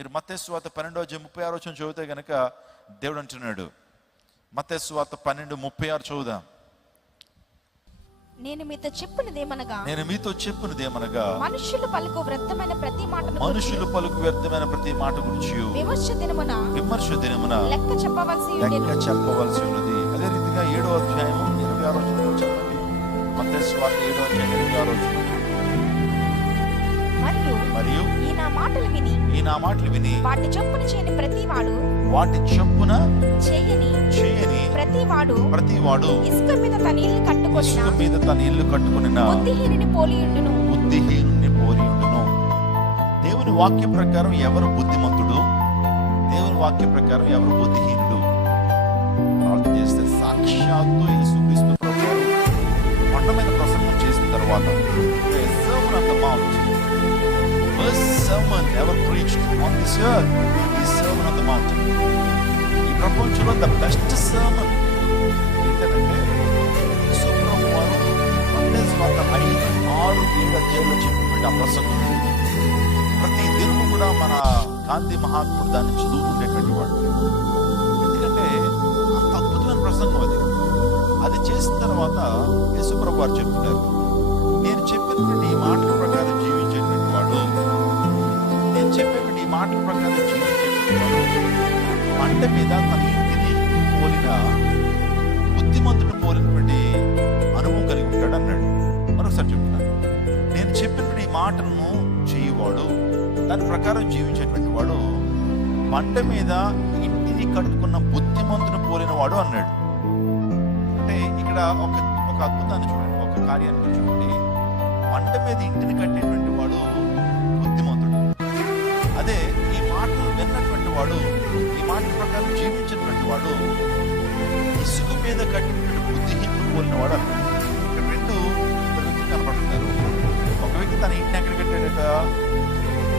మీరు మత్తేశ్వాత పన్నెండో అధ్యాయం ముప్పై ఆరు వచ్చిన చదివితే కనుక దేవుడు అంటున్నాడు. మత్తేశ్వాత పన్నెండు ముప్పై ఆరు చదువుదాం. నేను మీతో చెప్పినదేమనగా నేను మీతో చెప్పున్నది ఏమనగా? మనుషులు పలుకు వృద్ధమైన ప్రతి మాటను మనుషులు పలుకు వ్యర్థమైన ప్రతి మాట గురించి విమర్శ దినమున విమర్శ దినమున లెక్క చెప్పవలసి లెక్క చెప్పవలసి ఉన్నది. అదే రీతిగా ఏడో అధ్యాయం ఇరవై ఆరో చదవండి మత్తేశ్వాత ఏడో అధ్యాయం ఇరవై ఆరో. మరియు ఈ నా మాటలు విని ఈ నా మాటలు విని వాటి చొప్పున చేయని ప్రతి వాడు వాటి చొప్పున చేయని చేయని ప్రతి వాడు ప్రతి వాడు ఇసుక మీద తన ఇల్లు కట్టుకొనిన ఇసుక మీద తన ఇల్లు కట్టుకుని బుద్ధిహీనుని పోలియుండును బుద్ధిహీనుని పోలి ఉండును. దేవుని వాక్య ప్రకారం ఎవరు బుద్ధిమంతుడు? దేవుని వాక్య ప్రకారం ఎవరు బుద్ధిహీనుడు? ప్రార్థన చేస్తే సాక్షాత్తు యేసుక్రీస్తు ప్రభు కొండ మీద ప్రసంగం చేసిన తర్వాత sermon someone ever preached on this earth is sermon on the mountain. ఈ ప్రపంచంలో ద బెస్ట్ సర్మన్ ఏంటంటే యేసు ప్రభు వారు ఐదు ఆరు ఏడు అధ్యాయుల్లో చెప్పినటువంటి ఆ ప్రసంగం ప్రతి దినము కూడా మన గాంధీ మహాత్ముడు దాన్ని చదువుతుండేటువంటి వాడు. ఎందుకంటే అంత అద్భుతమైన ప్రసంగం అది. అది చేసిన తర్వాత యేసుప్రభు వారు చెప్తున్నారు నేను చెప్పినటువంటి ఈ మాటలు చెప్పేటువంటి మాటల ప్రకారం పంట మీద తన ఇంటిని పోలిన బుద్ధిమంతుడు పోలినటువంటి అనుభవం కలిగి ఉంటాడు అన్నాడు మరొకసారి చెప్తున్నాను. నేను చెప్పినటువంటి ఈ మాటలను చేయువాడు దాని ప్రకారం జీవించేటువంటి వాడు పంట మీద ఇంటిని కట్టుకున్న బుద్ధిమంతుని పోలిన వాడు అన్నాడు. అంటే ఇక్కడ ఒక ఒక అద్భుతాన్ని చూడండి ఒక కార్యాన్ని చూడండి. పంట మీద ఇంటిని కట్టేటువంటి వాడు అదే ఈ మాటలు విన్నటువంటి వాడు ఈ మాటల ప్రకారం జీవించినటువంటి వాడు ఇసుక మీద కట్టినటువంటి బుద్ధిహీనులు పోలిన వాడు అన్నాడు ఇక్కడ రెండు ఇద్దరు కనపడుతున్నారు. ఒక వ్యక్తి తన ఇంటిని ఎక్కడ కట్టాడట?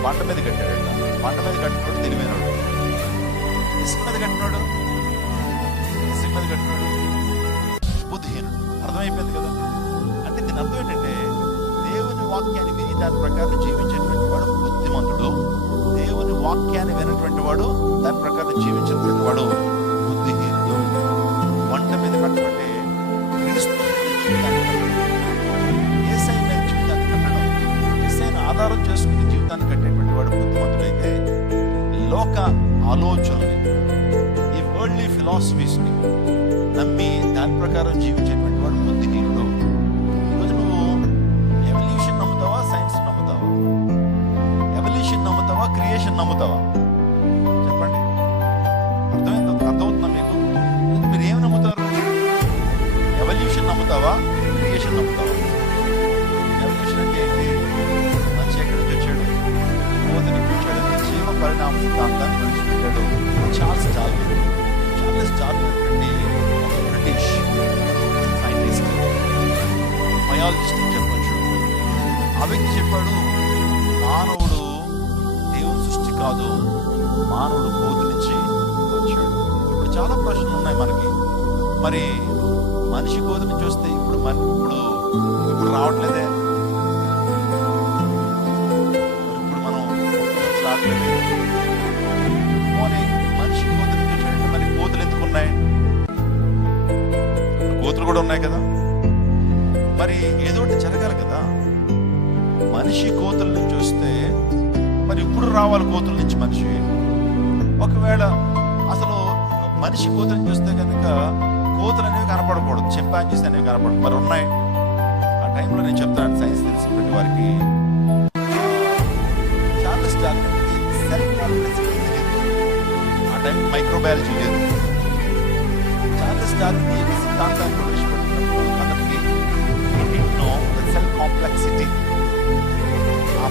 పంట మీద కట్టాడట. పంట మీద కట్టినోడు తెలివైనడు ఇసుక మీద కట్టినాడు? ఇసుక మీద కట్టినాడు. బుద్ధిహీనుడు అర్థమైపోయింది కదా? అంటే దీని అర్థం ఏంటంటే దేవుని వాక్యాన్ని విని దాని ప్రకారం జీవించేటువంటి వాడు బుద్ధిమంతుడు. దేవుని వాక్యాన్ని వినటువంటి వాడు దాని ప్రకారం జీవించినటువంటి వాడు బుద్ధిహీనుడు. వంట మీద కట్టబట్టే క్రీస్తు మీద జీవితాన్ని కట్టడం. ఏసై ఆధారం చేసుకుని జీవితాన్ని కట్టేటువంటి వాడు బుద్ధిమంతుడైతే లోక ఆలోచనని ఈ వరల్డ్లీ ఫిలాసఫీస్ని నమ్మి దాని ప్రకారం జీవి అవికి చెప్పాడు మానవుడు దేవుని సృష్టి కాదు మానవుడు కోతి నుంచి వచ్చాడు. ఇప్పుడు చాలా ప్రశ్నలు ఉన్నాయి మనకి. మరి మనిషి కోతి నుంచి వస్తే ఇప్పుడు మన ఇప్పుడు ఇప్పుడు రావట్లేదే? ఇప్పుడు మనం రావట్లేదు? మనిషి కోతి నుంచి వచ్చాడంటే మరి కోతులు ఎందుకు ఉన్నాయి? కోతులు కూడా ఉన్నాయి కదా. మరి ఏదో ఒకటి జరగాలి మనిషి కోతుల నుంచి వస్తే మరి ఇప్పుడు రావాలి కోతుల నుంచి మనిషి? ఒకవేళ అసలు మనిషి కోతుల నుంచి వస్తే కనుక కోతులు అనేవి కనపడకూడదు. చింపాంజీస్ అనేవి కనపడదు మరి ఉన్నాయి. ఆ టైంలో నేను చెప్తాను. సైన్స్ తెలిసినటువంటి వారికి. చార్లెస్ ఆ టైం మైక్రోబయాలజీ లేదు. చార్లెస్ డార్విన్ సిద్ధాంతాన్ని ప్రవేశపెట్టినప్పుడు అతనికి సెల్ కాంప్లెక్సిటీ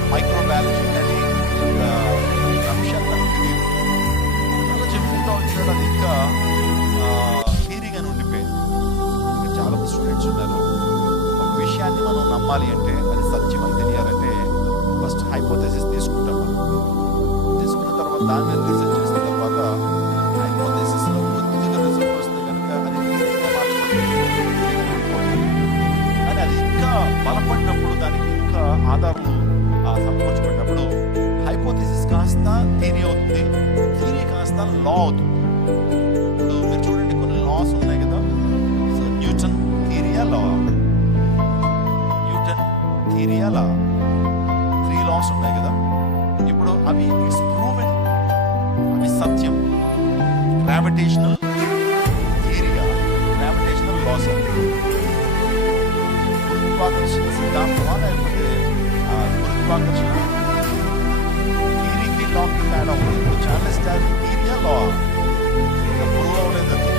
మైక్రోబయాలజీ uh, అని ఒక అంశాలు నాకు చాలా చెప్పుకుంటూ వచ్చాడు అది ఇంకా థీరీగా ఉండిపోయింది. ఇంకా చాలా మంది స్టూడెంట్స్ ఉన్నారు. ఒక విషయాన్ని మనం నమ్మాలి అంటే అది సత్యం అని తెలియాలంటే ఫస్ట్ హైపోథెసిస్ తీసుకుంటాం మనం. తీసుకున్న తర్వాత దాని మీద రీసెర్చ్ చేసిన తర్వాత హైపోథెసిస్ కొద్దిగా రిజల్ట్ వస్తే కనుక అది కానీ అది ఇంకా బలపడినప్పుడు దానికి ఇంకా ఆధారం కాస్త థియరీ అవుతుంది థియరీ కాస్త లా అవుతుంది ఇప్పుడు మీరు చూడండి కొన్ని లాస్ ఉన్నాయి కదా. సో న్యూటన్ థియరియా లా న్యూటన్ థియరియా లా త్రీ లాస్ ఉన్నాయి కదా. ఇప్పుడు అవి ఇట్స్ ప్రూవెన్ అవి సత్యం. గ్రావిటేషనల్ థియరియా గ్రావిటేషనల్ లాస్ గురుత్వాకర్షణ సిద్ధాంతమా లేకపోతే గురుత్వాకర్షణ థియరీకి లాకి తేడా ఉంది ఇప్పుడు చార్లెస్ డార్విన్ థియరియా అవ్వలేదు అది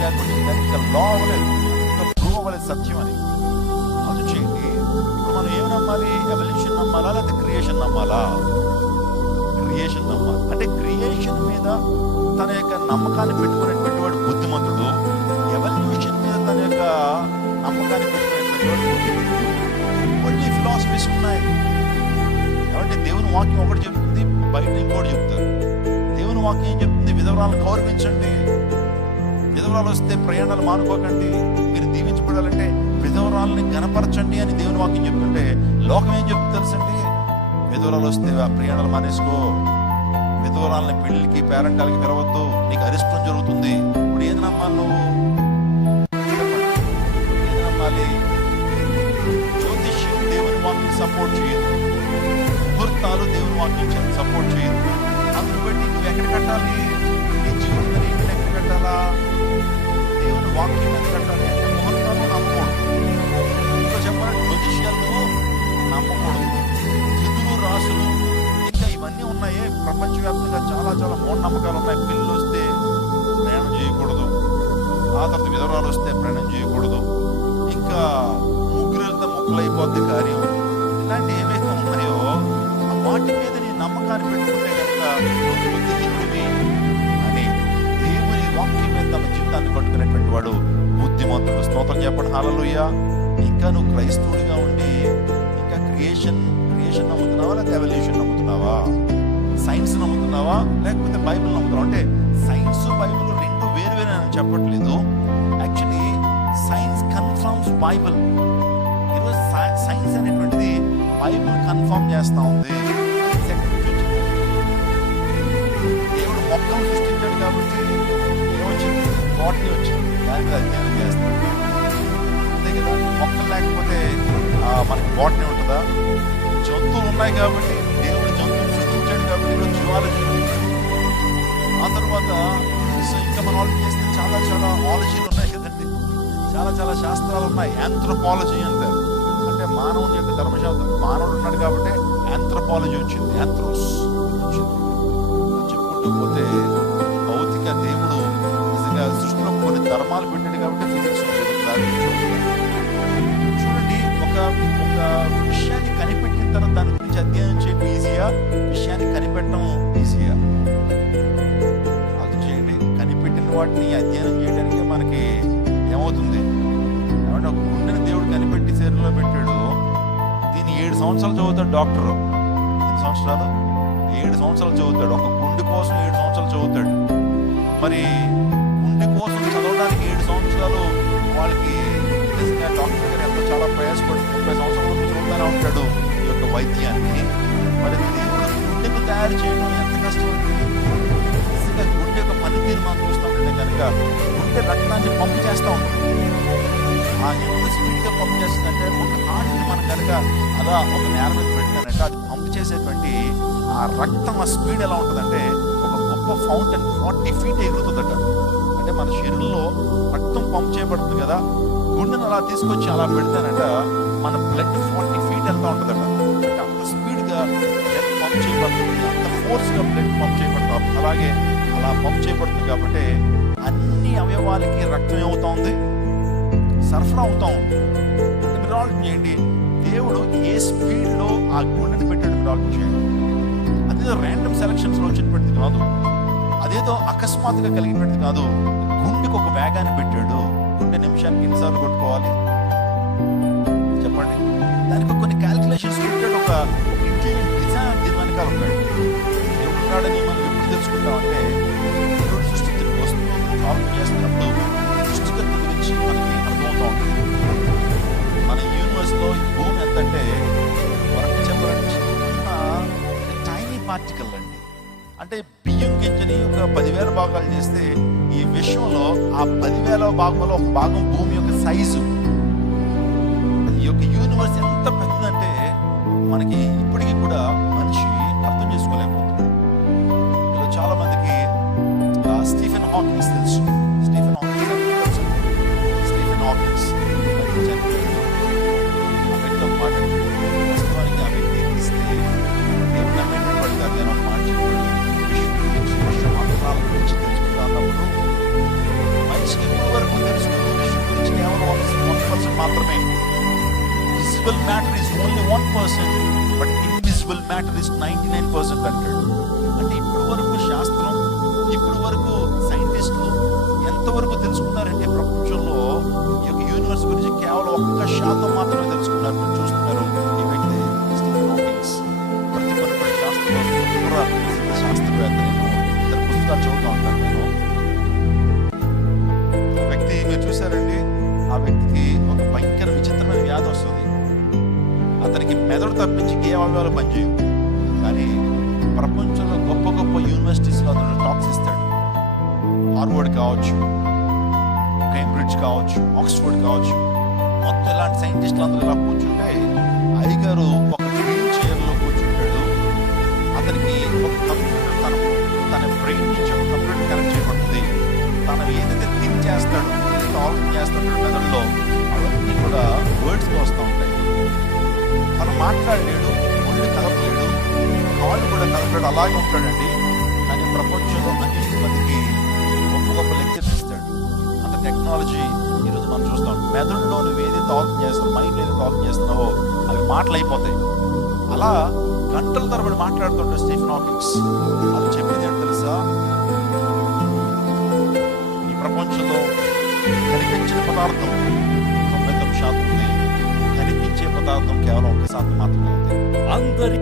లేకపోతే దానికి ఇంకా లా అవ్వలేదు ఇంకా ప్రూవ్ అవ్వలేదు సత్యం అని అది చేయండి ఇప్పుడు మనం ఏం నమ్మాలి ఎవల్యూషన్ నమ్మాలా లేకపోతే క్రియేషన్ నమ్మాలా క్రియేషన్ నమ్మాలి అంటే క్రియేషన్ మీద తన యొక్క నమ్మకాన్ని పెట్టుకునేటువంటి వాడు. బుద్ధిమంతుడు ఎవల్యూషన్ మీద తన యొక్క నమ్మకాన్ని పెట్టుకునేటువంటి వాడు బుద్ధిమంతుడు కొన్ని ఫిలాసఫీస్ ఉన్నాయి కాబట్టి దేవుని వాక్యం ఒకటి చెప్తుంది బయట ఇంకోటి చెప్తారు. దేవుని వాక్యం ఏం చెప్తుంది? విధవరాలను గౌరవించండి. విధవరాలు వస్తే ప్రయాణాలు మానుకోకండి. మీరు దీవించబడాలంటే విధవరాలని గణపరచండి అని దేవుని వాక్యం చెప్తుంటే లోకం ఏం చెప్తుంది తెలుసండి? విధవరాలు వస్తే ఆ ప్రయాణాలు మానేసుకో. విధవరాలని పెళ్ళికి పేరంటాలకి పిలవద్దు. నీకు అరిష్టం జరుగుతుంది. ఇప్పుడు ఏది నమ్మాలి నువ్వు? ముహూర్తాలు సపోర్ట్ చేయదు అందుకు బట్టి నువ్వు ఎక్కడ కట్టాలి? నీ జీవితంలో ఇంటిని ఎక్కడ కట్టాలా? దేవుని వాక్యం మీద కట్టాలి? అంటే ముహూర్తాలు నమ్మకూడదు. ఇంకా చెప్పాలంటే జ్యోతిష్యాలు నమ్మకూడదు. తిథులు రాసులు ఇంకా ఇవన్నీ ఉన్నాయి. ప్రపంచవ్యాప్తంగా చాలా చాలా మూఢనమ్మకాలు ఉన్నాయి. పిల్లలు వస్తే ప్రయాణం చేయకూడదు. ఆ తర్వాత విధవరాలు వస్తే ప్రయాణం చేయకూడదు. ఇంకా ముగ్గురులతో ముక్కలైపోద్ది కార్యం ఇలాంటి ఏవైతే ఉన్నాయో ఆ వాటి మీద నీ పెట్టుకుంటే కనుక అని దేవుని వాక్యం మీద తమ జీవితాన్ని కట్టుకునేటువంటి వాడు బుద్ధిమంతుడు. స్తోత్రం చెప్పండి. హాలలుయ్యా ఇంకా నువ్వు క్రైస్తవుడిగా ఉండి ఇంకా క్రియేషన్ క్రియేషన్ నమ్ముతున్నావా లేకపోతే ఎవల్యూషన్ నమ్ముతున్నావా? సైన్స్ నమ్ముతున్నావా? లేకపోతే బైబిల్ నమ్ముతున్నావా? అంటే సైన్స్ బైబిల్ రెండు వేరు వేరే అని చెప్పట్లేదు. యాక్చువల్లీ సైన్స్ కన్ఫర్మ్స్ బైబిల్ ఈరోజు సైన్స్ అనేటువంటిది బైబిల్ కన్ఫర్మ్ చేస్తూ ఉంది. దేవుడు సృష్టించాడు కాబట్టి ఏమొచ్చింది బాటనీ వచ్చింది. దాని మీద అధ్యయనం చేస్తాం అంతే కదా? మొక్కలు లేకపోతే మనకి బాటనీ ఉంటుందా? జంతువులు ఉన్నాయి కాబట్టి దేవుడు జంతువులు సృష్టించాడు కాబట్టి జువాలజీ ఆ తర్వాత సో ఇంకా మనం ఆలోచన చేస్తే చాలా చాలా ఆలజీలు ఉన్నాయి కదండి. చాలా చాలా శాస్త్రాలు ఉన్నాయి. యాంథ్రోపాలజీ అంటారు అంటే మానవుని యొక్క ధర్మశాస్త్రం. మానవుడు ఉన్నాడు కాబట్టి యాంథ్రోపాలజీ వచ్చింది. యాంథ్రోస్ వచ్చింది. ఇలా పోతే భౌతిక దేవుడు నిజంగా సృష్టిలో కొన్ని ధర్మాలు పెట్టాడు కాబట్టి ఫిజిక్స్ చూడండి ఒక ఒక విషయాన్ని కనిపెట్టిన తర్వాత దాని గురించి అధ్యయనం చేయడం ఈజీయా? విషయాన్ని కనిపెట్టడం ఈజీయా? అది కనిపెట్టిన వాటిని అధ్యయనం చేయడానికి మనకి ఏమవుతుంది? ఏమంటే ఒక గుండెని దేవుడు కనిపెట్టి శరీరంలో పెట్టాడు దీన్ని ఏడు సంవత్సరాలు చదువుతాడు డాక్టర్. ఎన్ని సంవత్సరాలు? ఏడు సంవత్సరాలు చదువుతాడు. ఒక గుండె కోసం ఏడు సంవత్సరాలు చదువుతాడు. మరి గుండె కోసం చదవడానికి ఏడు సంవత్సరాలు వాళ్ళకి డాక్టర్ గారు ఎంతో చాలా ప్రయాసపడి ముప్పై సంవత్సరాల వరకు చదువుతూనే ఉంటాడు ఈ యొక్క వైద్యాన్ని. మరి దేవుడు గుండెకు తయారు చేయడం పనితీరు మనం చూస్తూ ఉంటే కనుక గుండె రక్తాన్ని పంపు చేస్తూ ఉంటుంది ఆ ఎంత స్పీడ్గా పంప్ చేస్తుందంటే ఒక ఆడిని మనం కనుక అలా ఒక నేల మీద పెట్టానంటే అది పంప్ చేసేటువంటి ఆ రక్తం ఆ స్పీడ్ ఎలా ఉంటుందంటే ఒక గొప్ప ఫౌంటైన్ ఫార్టీ ఫీట్ ఎగురుతుందట అంటే మన శరీరంలో రక్తం పంప్ చేయబడుతుంది కదా గుండెను అలా తీసుకొచ్చి అలా పెడతానంట మన బ్లడ్ ఫార్టీ ఫీట్ ఎంత ఉంటుందట అంటే అంత స్పీడ్గా బ్లడ్ పంప్ చేయబడుతుంది అంత ఫోర్స్గా బ్లడ్ పంప్ చేయబడతాం అలాగే అలా పంప్ చేయబడుతుంది కాబట్టి అన్ని అవయవాలకి రక్తం ఏమవుతోంది? సరఫరా అవుతా ఉంది అంటే చేయండి. దేవుడు ఏ స్పీడ్లో ఆ గుండెని పెట్టాడు మీరు చేయండి. అదేదో ర్యాండమ్ సెలక్షన్స్లో వచ్చినటువంటిది కాదు. అదేదో అకస్మాత్తుగా కలిగినటువంటిది కాదు. గుండెకు ఒక వేగాన్ని పెట్టాడు. గుండె నిమిషానికి ఎన్నిసార్లు కొట్టుకోవాలి? చెప్పండి. దానికి కొన్ని క్యాల్కులేషన్స్ పెట్టాడు. ఒక ఇంటెలిజెంట్ డిజైన్ దీని వెనకాల ఉంటాడు దేవుడు ఉన్నాడని మనం తెలుసుకుంటాం అంటే చేస్తున్నప్పుడు సృష్టికర్త మనకి మన యూనివర్స్లో భూమి ఎంతంటే వరకు టైనీ పార్టికల్ అండి. అంటే బియ్యం గింజని ఒక పదివేల భాగాలు చేస్తే ఈ విశ్వంలో ఆ పదివేల భాగంలో ఒక భాగం భూమి యొక్క సైజు ఈ యొక్క యూనివర్స్ ఎంత పెద్దదంటే మనకి ఇప్పటికీ కూడా మనిషి అర్థం చేసుకోలేము స్టీఫెన్ హాకిన్స్ అతనికి మెదడు తప్పించి ఏ అవయవాలు పనిచేయవు. కానీ ప్రపంచంలో గొప్ప గొప్ప యూనివర్సిటీస్లో అతను టాక్స్ ఇస్తాడు. హార్వర్డ్ కావచ్చు కేంబ్రిడ్జ్ కావచ్చు ఆక్స్ఫర్డ్ కావచ్చు. మొత్తం ఇలాంటి సైంటిస్టులు అందరూ ఇలా కూర్చుంటే అయ్యగారు ఒక వీల్ చైర్లో కూర్చుంటాడు. అతనికి ఒక కంప్యూటర్ తన తన బ్రెయిన్ నుంచి ఒక కంప్యూటర్ కనెక్ట్ చేయబడుతుంది. తను ఏదైతే థింక్ చేస్తాడో ఆలోచన చేస్తాడో మెదడులో అవన్నీ కూడా వర్డ్స్గా వస్తూ ఉంటాయి. తను మాట్లాడలేడు ఒళ్ళు కలపలేడు కాళ్ళు కూడా కలపలేడు అలాగే ఉంటాడండి. కానీ ప్రపంచంలో అనేక మందికి గొప్ప గొప్ప లెక్చర్స్ ఇస్తాడు. అంత టెక్నాలజీ ఈరోజు మనం చూస్తాం. మెదడులో నువ్వు ఏదైతే ఆలోచన చేస్తావు మైండ్ ఏదైతే ఆలోచన చేస్తున్నావో అవి మాటలు అయిపోతాయి. అలా గంటల తరబడి మాట్లాడుతుంటే స్టీఫెన్ హాకింగ్స్. అది చెప్పింది ఏంటో తెలుసా? ఈ ప్రపంచంలో కనిపించిన పదార్థం తొంభై తొమ్మిది శాతం ఉంది. కనిపించే కేవలం ఒక్క శాతం మాత్రమే ఉంది అందరి